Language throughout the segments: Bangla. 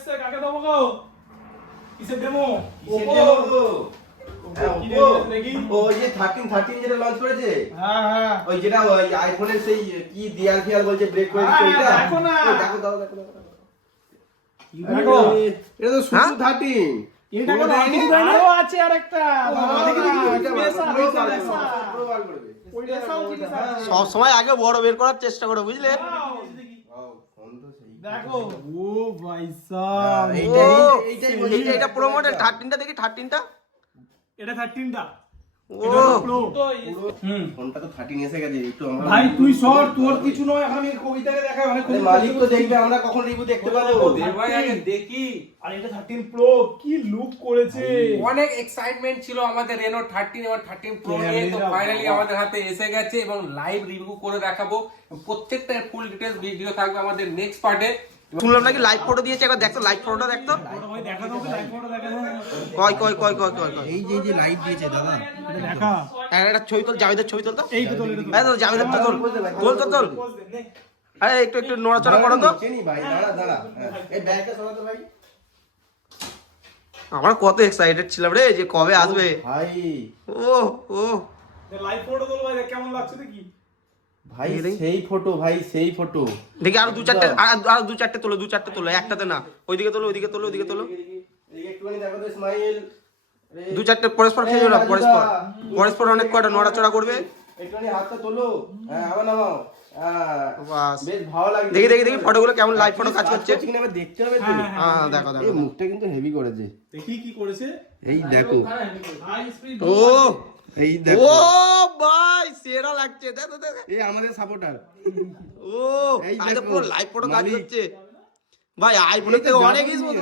এসছে, কাকে দেবো গো? কিসের ডেমো? কিসের demo গো? হ্যাঁ, কি Oppo? demo দেখি? ওই যে 13 যেটা লঞ্চ করেছে, হ্যাঁ। ওই যেটা ওই আইফোনের সেই কি দিয়াল ফিয়াল বলছে ব্রেক করে দিচ্ছে হ্যাঁ, ওইটা। দেখো না। ওই দেখো দাও দেখো। দেখো। এটা তো শুধু 13। এটা পুরো কোনো দেয়নি? আরো আছে আরেকটা। দেখি, ওইটা বার স্পেশাল, করবে, স্পেশাল। পুরো বার করবে। ওইটা স্পেশাল জিনিস আছে। সব সময় আগে বড় বের করার চেষ্টা করো, বুঝলে? দাও, Wow, ফোন তো সেই। দেখো। ও ভাই সাব। এইটা প্রো মডেল 13টা দেখি 13টা। এটা 13টা। ও প্রো। ফোনটা তো 13 এসে গেছে, একটু আমরা ভাই তুই সর, তোর কিছু নয়, এখন আমি কবিতাকে দেখাই অনেক আরে মালিক তো দেখবে, আমরা কখন রিভিউ দেখতে পাবো? ভাই আগে দেখি। আর এটা 13 প্রো কি লুক করেছে। অনেক এক্সাইটমেন্ট ছিল আমাদের রেনো 13 এবং 13 প্রো নিয়ে, তো ফাইনালি আমাদের হাতে এসে গেছে এবং লাইভ রিভিউ করে দেখাবো। প্রত্যেকটা ফুল ডিটেইলস ভিডিও থাকবে আমাদের নেক্সট পার্টে। শুনলাম নাকি লাইভ ফটো দিয়েছে, একবার দেখতো লাইভ ফটোটা দেখতো। ভাই দেখা দাও, লাইভ ফটো দেখা দাও। কয় এই যে লাইভ দিয়েছে দাদা, এটা দেখা। একটা ছবি তোল, জাভেদের ছবি তোল তো। এই তো তোর এটা এই তো জাভেদের তো তোল। পোজ দে নে। আরে একটু নড়াচড়া করো তো। চেনি ভাই, দাঁড়া। হ্যাঁ, এই ব্যাগটা সরাতো ভাই। আমরা কত এক্সাইটেড ছিলাম রে যে কবে আসবে। ভাই ও লাইভ ফটো তোল ভাই, দেখ কেমন লাগছে দেখি। ভাই দেখি। সেই ফটো দেখি আরো দু চারটে তোলো, একটাতে না। ওইদিকে তোলো। এদিকে একটুখানি দেখো তো স্মাইল। দু চারটে পরস্পর খেয়ে যাও, পরস্পর অনেক কয়টা নড়াচড়া করবে। একটুখানি হাতটা তোলো। হ্যাঁ, আবার নামাও। বাস। বেশ ভালো লাগছে। দেখি ফটোগুলো কেমন লাইভ ফটো কাজ করছে। কিনা আবার দেখতে হবে তো। হ্যাঁ দেখো এই মুখটা কিন্তু হেভি করেছে। দেখি কি করেছে। এই দেখো, হাই স্পিড। ও এই ও দেখো। ভাই সেরা লাগছে, দেখো। এই আমাদের সাপোর্টার। ও এই আজ দেখো, পুরো লাইভ ফটো কাজ মালিক। করছে ভাই। আইফোনের থেকে অনেক স্মুথ।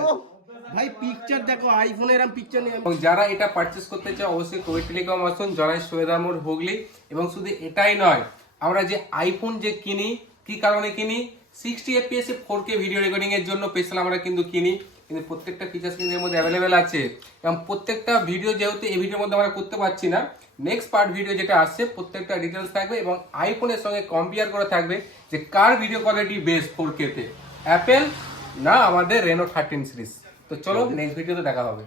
ভাই পিকচার দেখো, আইফোনে এরকম পিকচার নেই। এবং যারা এটা পারচেস করতে চায় অবশ্যই কোভিড টেলিকম আসুন, জনাই সৈয়দামুর হুগলি। এবং শুধু এটাই নয়, আমরা যে আইফোন যে কিনি, কি কারণে কিনি, 60 fps 4K ভিডিও রেকর্ডিং এর জন্য স্পেশাল আমরা কিন্তু কিনি। কিন্তু প্রত্যেকটা ফিচার্স কিন্তু এর মধ্যে অ্যাভেলেবেল আছে এবং প্রত্যেকটা ভিডিও যেহেতু এই ভিডিওর মধ্যে আমরা করতে পারছি না, নেক্সট পার্ট ভিডিও যেটা আসছে প্রত্যেকটা ডিটেলস থাকবে এবং আইফোনের সঙ্গে কম্পেয়ার করে থাকবে যে কার ভিডিও কোয়ালিটি বেস্ট 4K তে, অ্যাপেল না আমাদের রেনো 13 সিরিজ। তো চলো নেক্সট ভিডিওতে দেখা হবে।